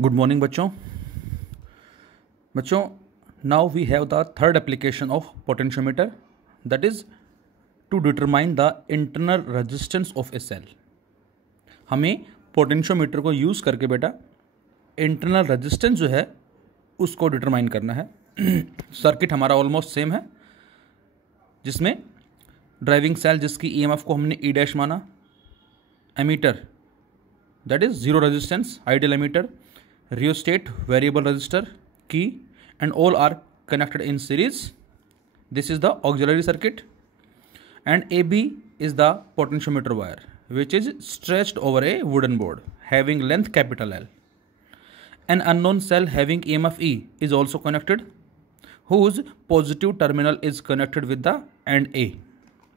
Good morning बच्चों। Now we have the third application of potentiometer, that is to determine the internal resistance of a cell. हमें potentiometer को use करके बेटा internal resistance जो है उसको डिटरमाइन करना है। सर्किट हमारा ऑलमोस्ट सेम है, जिसमें ड्राइविंग सेल जिसकी ईएमएफ को हमने ई डैश माना, ammeter that is zero resistance ideal ammeter, rheostat variable resistor key, and all are connected in series. This is the auxiliary circuit, and AB is the potentiometer wire which is stretched over a wooden board having length capital L. An unknown cell having EMF E is also connected, whose positive terminal is connected with the end A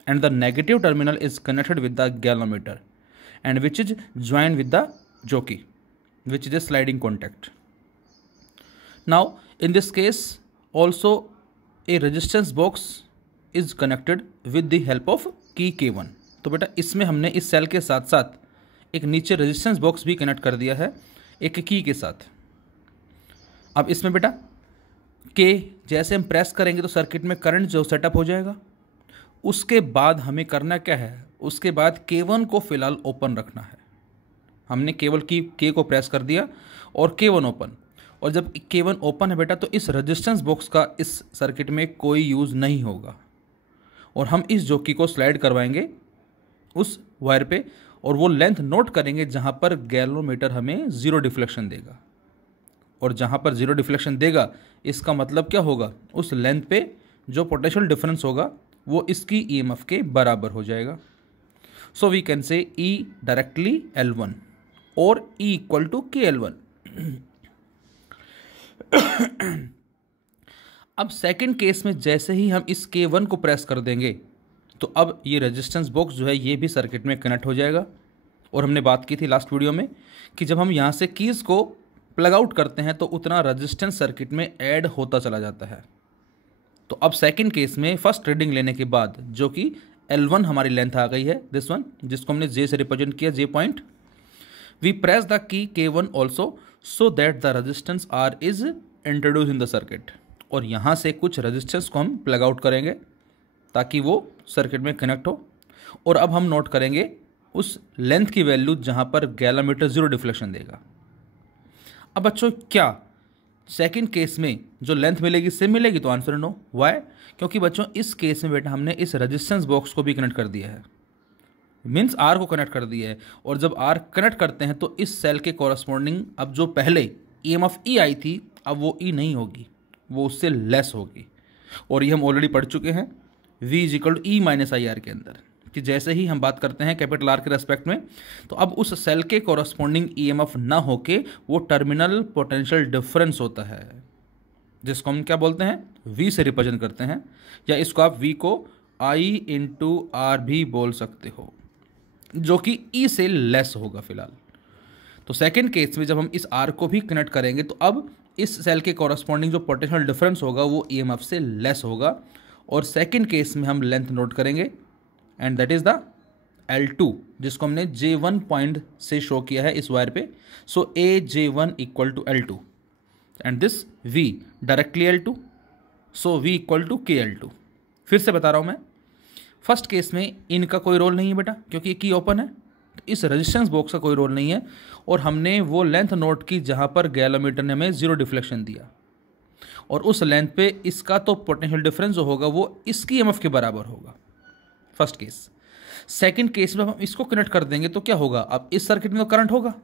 and the negative terminal is connected with the galvanometer, and which is joined with the jockey, which is a sliding contact. Now in this case also a resistance box is connected with the help of key K1. तो बेटा इसमें हमने इस cell के साथ साथ एक नीचे रेजिस्टेंस बॉक्स भी कनेक्ट कर दिया है एक की के साथ। अब इसमें बेटा के जैसे हम प्रेस करेंगे तो सर्किट में करंट जो सेटअप हो जाएगा। उसके बाद हमें करना क्या है, उसके बाद K1 को फिलहाल ओपन रखना है। हमने केवल की के को प्रेस कर दिया और K1 ओपन, और जब K1 ओपन है बेटा तो इस रेजिस्टेंस बॉक्स का इस सर्किट में कोई यूज़ नहीं होगा, और हम इस जॉकी को स्लाइड करवाएंगे उस वायर पे और वो लेंथ नोट करेंगे जहाँ पर गैल्वेनोमीटर हमें ज़ीरो डिफ्लेक्शन देगा। और जहाँ पर ज़ीरो डिफ्लेक्शन देगा इसका मतलब क्या होगा, उस लेंथ पे जो पोटेंशियल डिफरेंस होगा वो इसकी ईएमएफ के बराबर हो जाएगा। So we can say E directly L1 और E इक्वल टू KL1। अब सेकंड केस में जैसे ही हम इस K1 को प्रेस कर देंगे तो अब ये रेजिस्टेंस बॉक्स जो है ये भी सर्किट में कनेक्ट हो जाएगा। और हमने बात की थी लास्ट वीडियो में कि जब हम यहाँ से कीज़ को प्लग आउट करते हैं तो उतना रेजिस्टेंस सर्किट में ऐड होता चला जाता है। तो अब सेकंड केस में फर्स्ट रीडिंग लेने के बाद जो कि L1 हमारी लेंथ आ गई है, दिस वन, जिसको हमने J से रिप्रेजेंट किया, J point, we press the key K1 also so that the resistance R is introduce in the circuit. और यहाँ से कुछ रेजिस्टेंस को हम प्लग आउट करेंगे ताकि वो सर्किट में कनेक्ट हो। और अब हम नोट करेंगे उस लेंथ की वैल्यू जहाँ पर गैल्वेनोमीटर जीरो डिफ्लेक्शन देगा। अब बच्चों क्या सेकंड केस में जो लेंथ मिलेगी सेम मिलेगी, तो आंसर नो। वाई? क्योंकि बच्चों इस केस में बेटा हमने इस रेजिस्टेंस बॉक्स को भी कनेक्ट कर दिया है, मीन्स आर को कनेक्ट कर दिया है। और जब आर कनेक्ट करते हैं तो इस सेल के कॉरस्पॉन्डिंग अब जो पहले ईएमएफ ई आई थी अब वो ई नहीं होगी, वो उससे लेस होगी। और ये हम ऑलरेडी पढ़ चुके हैं V is equal to E minus I R के अंदर, कि जैसे ही हम बात करते हैं कैपिटल आर के रेस्पेक्ट में तो अब उस सेल के कॉरस्पॉन्डिंग ईएमएफ ना होके वो टर्मिनल पोटेंशियल डिफरेंस होता है, जिसको हम क्या बोलते हैं, V से रिप्रेजेंट करते हैं, या इसको आप V को I इंटू आर भी बोल सकते हो, जो कि E से लेस होगा फिलहाल। तो सेकेंड केस में जब हम इस R को भी कनेक्ट करेंगे तो अब इस सेल के कॉरस्पॉन्डिंग जो पोटेंशियल डिफरेंस होगा वो ईएमएफ से लेस होगा। और सेकेंड केस में हम लेंथ नोट करेंगे and that is the L2, जिसको हमने J1 पॉइंट से शो किया है इस वायर पे। So AJ1 equal to L2 and this V directly L2, so V equal to KL2। फिर से बता रहा हूँ मैं, फर्स्ट केस में इनका कोई रोल नहीं है बेटा क्योंकि ये की ओपन है, तो इस रेजिस्टेंस बॉक्स का कोई रोल नहीं है। और हमने वो लेंथ नोट की जहाँ पर गैल्वेनोमीटर ने हमें जीरो डिफ्लेक्शन दिया, और उस लेंथ पे इसका तो पोटेंशियल डिफरेंस जो होगा वो इसकी ईएमएफ के बराबर होगा, फर्स्ट केस। सेकंड केस में हम इसको कनेक्ट कर देंगे तो क्या होगा, अब इस सर्किट में तो करंट होगा,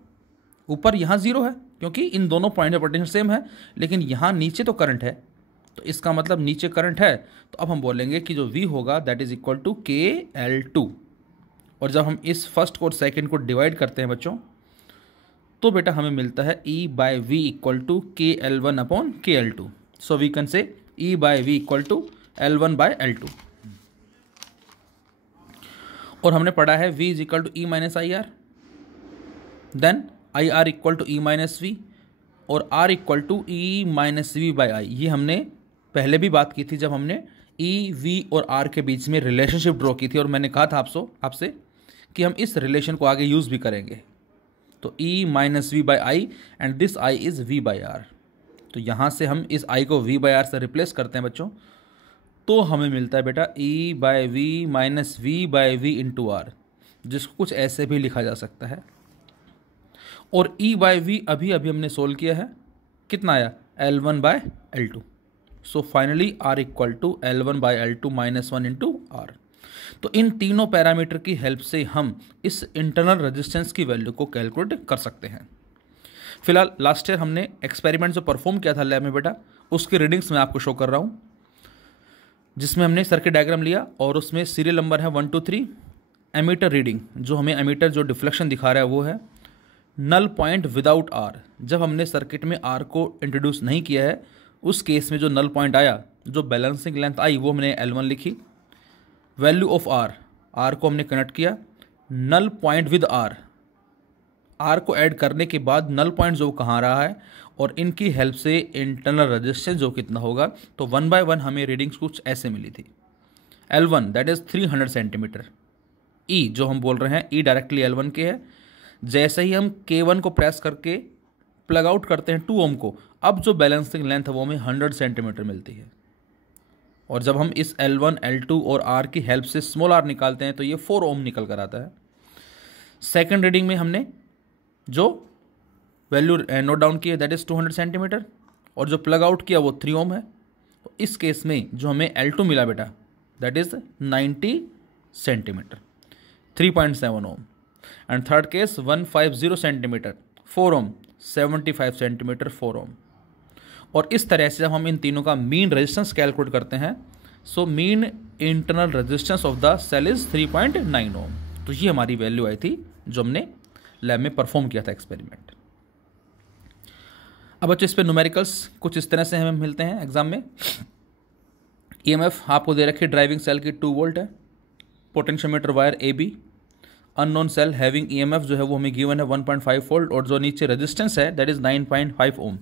ऊपर यहाँ जीरो है क्योंकि इन दोनों पॉइंट में पोटेंशियल सेम है, लेकिन यहाँ नीचे तो करंट है, तो इसका मतलब नीचे करंट है। तो अब हम बोलेंगे कि जो V होगा that is equal to KL2। और जब हम इस फर्स्ट और सेकंड को डिवाइड करते हैं बच्चों तो बेटा हमें मिलता है E by V equal to KL1 upon KL2। So we can say E by V equal to L1 by L2। और हमने पढ़ा है V is equal to E minus I R, then I R equal to E minus V, और R equal to E minus V by I. ये हमने पहले भी बात की थी जब हमने E, V और R के बीच में रिलेशनशिप ड्रॉ की थी, और मैंने कहा था आपसे कि हम इस रिलेशन को आगे यूज़ भी करेंगे। तो E minus V by I and this I is V by R. तो यहाँ से हम इस I को V बाई आर से रिप्लेस करते हैं बच्चों, तो हमें मिलता है बेटा E by V minus V by V into R, जिसको कुछ ऐसे भी लिखा जा सकता है। और E बाई वी अभी अभी हमने सोल्व किया है, कितना आया L1 by L2। So finally R equal to L1 by L2 minus 1 into R. तो इन तीनों पैरामीटर की हेल्प से हम इस इंटरनल रेजिस्टेंस की वैल्यू को कैलकुलेट कर सकते हैं। फिलहाल लास्ट ईयर हमने एक्सपेरिमेंट जो परफॉर्म किया था लैब में बेटा, उसके रीडिंग्स मैं आपको शो कर रहा हूँ, जिसमें हमने सर्किट डायग्राम लिया और उसमें सीरियल नंबर है 1 2 3। एमीटर रीडिंग जो हमें एमीटर जो डिफ्लेक्शन दिखा रहा है वो है नल पॉइंट विदाउट आर। जब हमने सर्किट में आर को इंट्रोड्यूस नहीं किया है, उस केस में जो नल पॉइंट आया, जो बैलेंसिंग लेंथ आई, वो हमने L1 लिखी। वैल्यू ऑफ आर को हमने कनेक्ट किया। नल पॉइंट विद आर को ऐड करने के बाद नल पॉइंट जो कहाँ रहा है, और इनकी हेल्प से इंटरनल रेजिस्टेंस जो कितना होगा, तो 1 बाय 1 हमें रीडिंग्स कुछ ऐसे मिली थी। L1 that is 300 centimetre. E जो हम बोल रहे हैं, E डायरेक्टली L1 के है। जैसे ही हम K1 को प्रेस करके प्लग आउट करते हैं 2 ओम को, अब जो बैलेंसिंग लेंथ है वो हमें 100 सेंटीमीटर मिलती है। और जब हम इस L1, L2 और R की हेल्प से स्मॉल r निकालते हैं तो ये 4 ओम निकल कर आता है। सेकेंड रीडिंग में हमने जो वैल्यू नोट डाउन की है दैट इज़ 200 सेंटीमीटर, और जो प्लग आउट किया वो 3 ओम है। तो इस केस में जो हमें L2 मिला बेटा that is 90 centimetre, 3.7 ohm. And third case 150 centimetre, 4 ohm, 75 centimetre, 4 ohm. और इस तरह से जब हम इन तीनों का मीन रेजिस्टेंस कैलकुलेट करते हैं, so mean internal resistance of the cell is 3.9 ohm. तो ये हमारी वैल्यू आई थी जो हमने लैब में परफॉर्म किया था एक्सपेरिमेंट। अब बच्चों इस पे न्यूमेरिकल्स कुछ इस तरह से हमें मिलते हैं एग्जाम में। ईएमएफ आपको दे रखी ड्राइविंग सेल की 2 वोल्ट है। Potentiometer wire AB, unknown cell having EMF जो है वो हमें गिवन है 1.5 वोल्ट, और जो नीचे रेजिस्टेंस है दैट इज़ 9.5 ओम।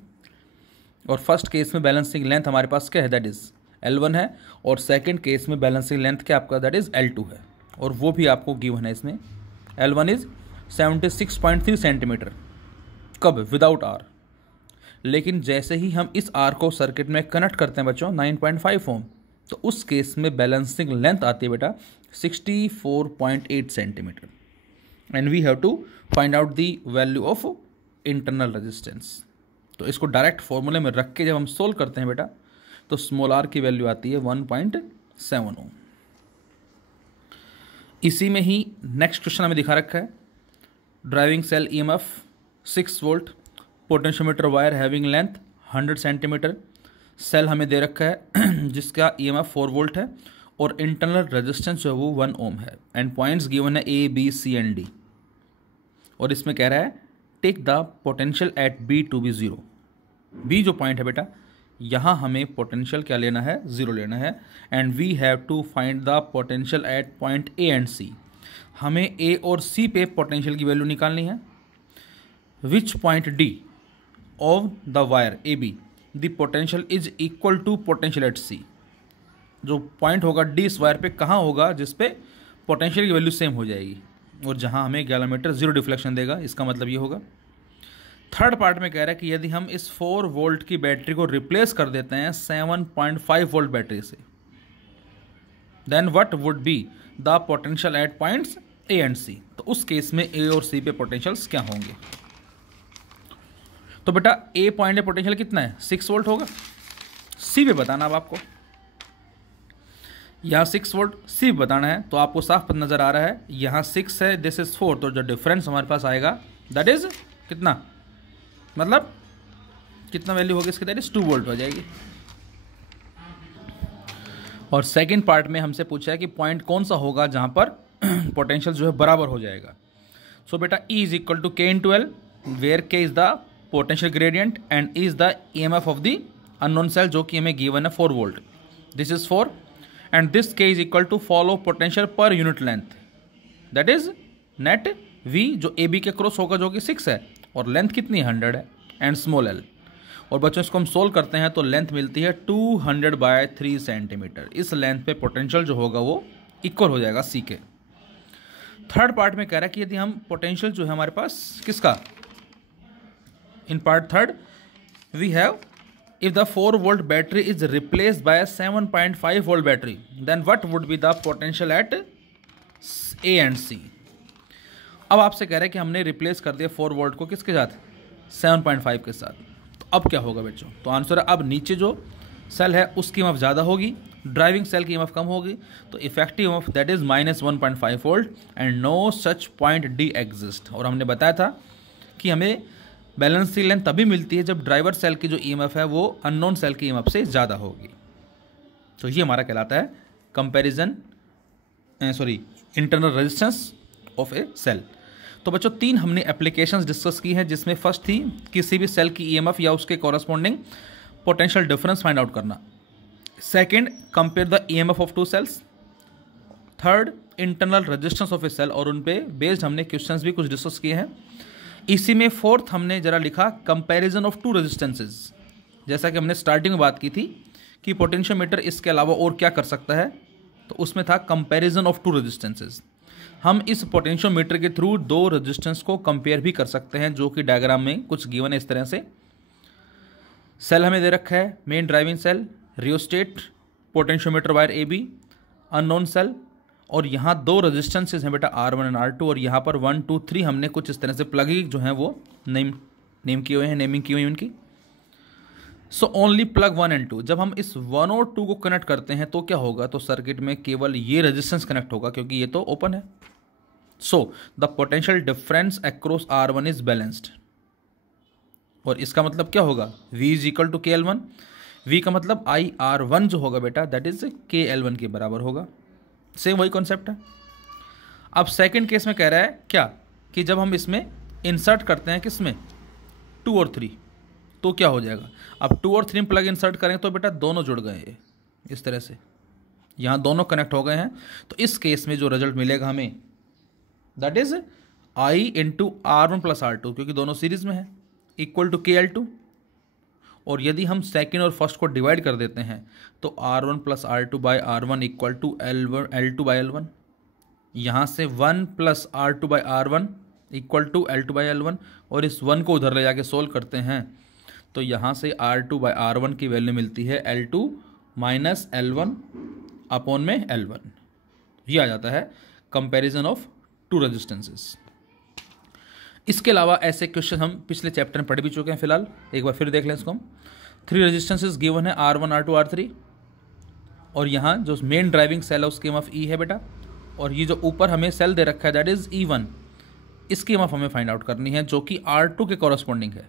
और फर्स्ट केस में बैलेंसिंग लेंथ हमारे पास क्या है दैट इज़ L1 है, और सेकंड केस में बैलेंसिंग लेंथ क्या आपका दैट इज़ L2 है, और वो भी आपको गिवन है इसमें। L1 इज़ 76.3 सेंटीमीटर, कब विदाउट R। लेकिन जैसे ही हम इस R को सर्किट में कनेक्ट करते हैं बच्चों 9.5 ओम, तो उस केस में बैलेंसिंग लेंथ आती है बेटा 64.8 centimetre. And we have to find out the value of internal resistance. तो इसको डायरेक्ट फॉर्मूले में रख के जब हम सोल्व करते हैं बेटा, तो स्मॉल r की वैल्यू आती है 1.7 ओम। इसी में ही नेक्स्ट क्वेश्चन हमें दिखा रखा है, driving cell EMF 6 volt, potentiometer wire having length 100 centimetre, cell हमें दे रखा है जिसका ईएमएफ 4 वोल्ट है, और इंटरनल रेजिस्टेंस जो है वो 1 ओम है, एंड पॉइंट्स गिवन है A B C and D। और इसमें कह रहा है take the potential at B to be 0। B जो पॉइंट है बेटा, यहाँ हमें पोटेंशियल क्या लेना है, 0 लेना है, and we have to find the potential at point A and C। हमें A और C पे पोटेंशियल की वैल्यू निकालनी है। Which point D of the wire AB the potential is equal to potential at C। जो point होगा D इस wire पे कहाँ होगा जिस पे पोटेंशियल की वैल्यू सेम हो जाएगी, और जहाँ हमें गैलोमीटर 0 डिफ्लेक्शन देगा। इसका मतलब ये होगा। थर्ड पार्ट में कह रहा है कि यदि हम इस 4 वोल्ट की बैटरी को रिप्लेस कर देते हैं 7.5 वोल्ट बैटरी से, then what would be the potential at points A and C। तो उस केस में A और C पे पोटेंशियल्स क्या होंगे। तो बेटा A पॉइंट में पोटेंशियल कितना है, 6 वोल्ट होगा। C पे बताना अब आपको, यहाँ 6 वोल्ट C बताना है, तो आपको साफ पता नज़र आ रहा है यहाँ 6 है, दिस इज 4, तो जो डिफरेंस हमारे पास आएगा दैट इज कितना, मतलब कितना वैल्यू होगी इसकी, दैट इज 2 वोल्ट हो जाएगी। और सेकंड पार्ट में हमसे पूछा है कि पॉइंट कौन सा होगा जहाँ पर पोटेंशियल जो है बराबर हो जाएगा। सो बेटा E is equal to K into L, where K is the potential gradient and is the EMF of the unknown cell, जो कि हमें गिवन है 4 volt, this is 4, and this K is equal to follow potential per unit length, that is net V जो AB के cross होगा जो कि 6 है, और लेंथ कितनी 100 है, एंड स्मॉल l। और बच्चों इसको हम सोल्व करते हैं तो लेंथ मिलती है 200/3 सेंटीमीटर। इस लेंथ पे पोटेंशियल जो होगा वो इक्वल हो जाएगा C के। थर्ड पार्ट में कह रहा है कि यदि हम पोटेंशियल जो है हमारे पास किसका, in part third we have if the 4 volt battery is replaced by a 7.5 volt battery then what would be the potential at A and C। अब आपसे कह रहा है कि हमने रिप्लेस कर दिया 4 वोल्ट को किसके साथ, 7.5 के साथ। तो अब क्या होगा बच्चों, तो आंसर है अब नीचे जो सेल है उसकी ईएमएफ ज़्यादा होगी, ड्राइविंग सेल की ईएमएफ कम होगी, तो effective EMF that is -1.5 volt and no such point D exist. और हमने बताया था कि हमें बैलेंसिंग लेंथ तभी मिलती है जब ड्राइवर सेल की जो ईएमएफ है वो अननोन सेल की ईएमएफ से ज़्यादा होगी। तो ये हमारा कहलाता है comparison internal resistance of a cell. तो बच्चों 3 हमने एप्लीकेशंस डिस्कस की हैं, जिसमें फर्स्ट थी किसी भी सेल की ईएमएफ या उसके corresponding potential difference find out करना। Second, compare the EMF of 2 cells. Third, internal resistance of a cell, और उन पे बेस्ड हमने क्वेश्चंस भी कुछ डिस्कस किए हैं। इसी में फोर्थ हमने जरा लिखा कंपैरिजन ऑफ 2 रेजिस्टेंसेस। जैसा कि हमने स्टार्टिंग में बात की थी कि पोटेंशियोमीटर इसके अलावा और क्या कर सकता है, तो उसमें था कंपैरिजन ऑफ 2 रेजिस्टेंसेस। हम इस पोटेंशियोमीटर के थ्रू 2 रेजिस्टेंस को कंपेयर भी कर सकते हैं, जो कि डायग्राम में कुछ गिवन है इस तरह से। सेल हमें दे रखा है, main driving cell, rheostat, potentiometer wire AB, unknown cell, और यहाँ 2 रेजिस्टेंसेज हैं बेटा R1 और R2, और यहाँ पर 1 2 3 हमने कुछ इस तरह से प्लग जो हैं वो नेम किए हुए हैं, नेमिंग की हुई है उनकी। So only plug 1 and 2। जब हम इस 1 और 2 को कनेक्ट करते हैं तो क्या होगा, तो सर्किट में केवल ये रेजिस्टेंस कनेक्ट होगा क्योंकि ये तो ओपन है। So the potential difference across R1 is balanced, और इसका मतलब क्या होगा, V is equal to KL1। V का मतलब IR1 जो होगा बेटा दैट इज KL1 के बराबर होगा। सेम वही कॉन्सेप्ट है। अब सेकंड केस में कह रहा है क्या, कि जब हम इसमें इंसर्ट करते हैं किसमें, 2 और 3, तो क्या हो जाएगा। अब 2 और 3 में प्लग इंसर्ट करें तो बेटा दोनों जुड़ गए हैं इस तरह से, यहाँ दोनों कनेक्ट हो गए हैं। तो इस केस में जो रिजल्ट मिलेगा हमें that is I into R1 plus R2, क्योंकि दोनों सीरीज में है, इक्वल टू KL2। और यदि हम सेकंड और फर्स्ट को डिवाइड कर देते हैं तो R1 plus R2 by R1 equal to L2 by L1। यहाँ से 1 plus R2 by R1 equal to L2 by L1, और इस 1 को उधर ले जाके सोल्व करते हैं तो यहाँ से R2 बाई R1 की वैल्यू मिलती है L2 माइनस L1 अपॉन में L1। ये आ जाता है कंपैरिजन ऑफ 2 रेजिस्टेंसेस। इसके अलावा ऐसे क्वेश्चन हम पिछले चैप्टर में पढ़ भी चुके हैं, फिलहाल एक बार फिर देख लें इसको हम। 3 रेजिस्टेंसेस गिवन है R1 R2 R3, और यहाँ जो मेन ड्राइविंग सेल है उसकी ईएमएफ E है बेटा, और ये जो ऊपर हमें सेल दे रखा है दैट इज E1, इसकी ईएमएफ हमें फाइंड आउट करनी है जो कि R2 के कॉरस्पॉन्डिंग है।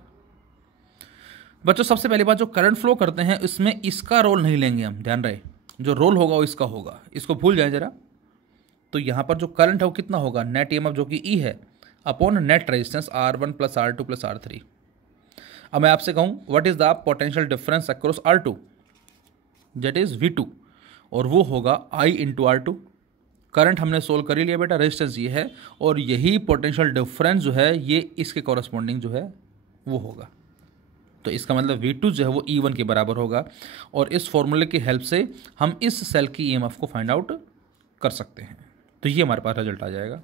बच्चों सबसे पहली बात, जो करंट फ्लो करते हैं इसमें इसका रोल नहीं लेंगे हम, ध्यान रहे, जो रोल होगा वो इसका होगा, इसको भूल जाए जरा। तो यहाँ पर जो करंट है वो कितना होगा, नेट ईएमएफ जो कि E है upon net resistance R1 plus R2 plus R3। अब मैं आपसे कहूँ what is the potential difference across R2, that is V2, और वो होगा I इंटू R2। करंट हमने सोल्व कर ही लिया बेटा, रेजिस्टेंस ये है, और यही पोटेंशियल डिफरेंस जो है ये इसके कॉरस्पॉन्डिंग जो है वो होगा। तो इसका मतलब V2 जो है वो E1 के बराबर होगा, और इस फॉर्मूले की हेल्प से हम इस सेल की ईएमएफ को फाइंड आउट कर सकते हैं। तो ये हमारे पास रिजल्ट आ जाएगा।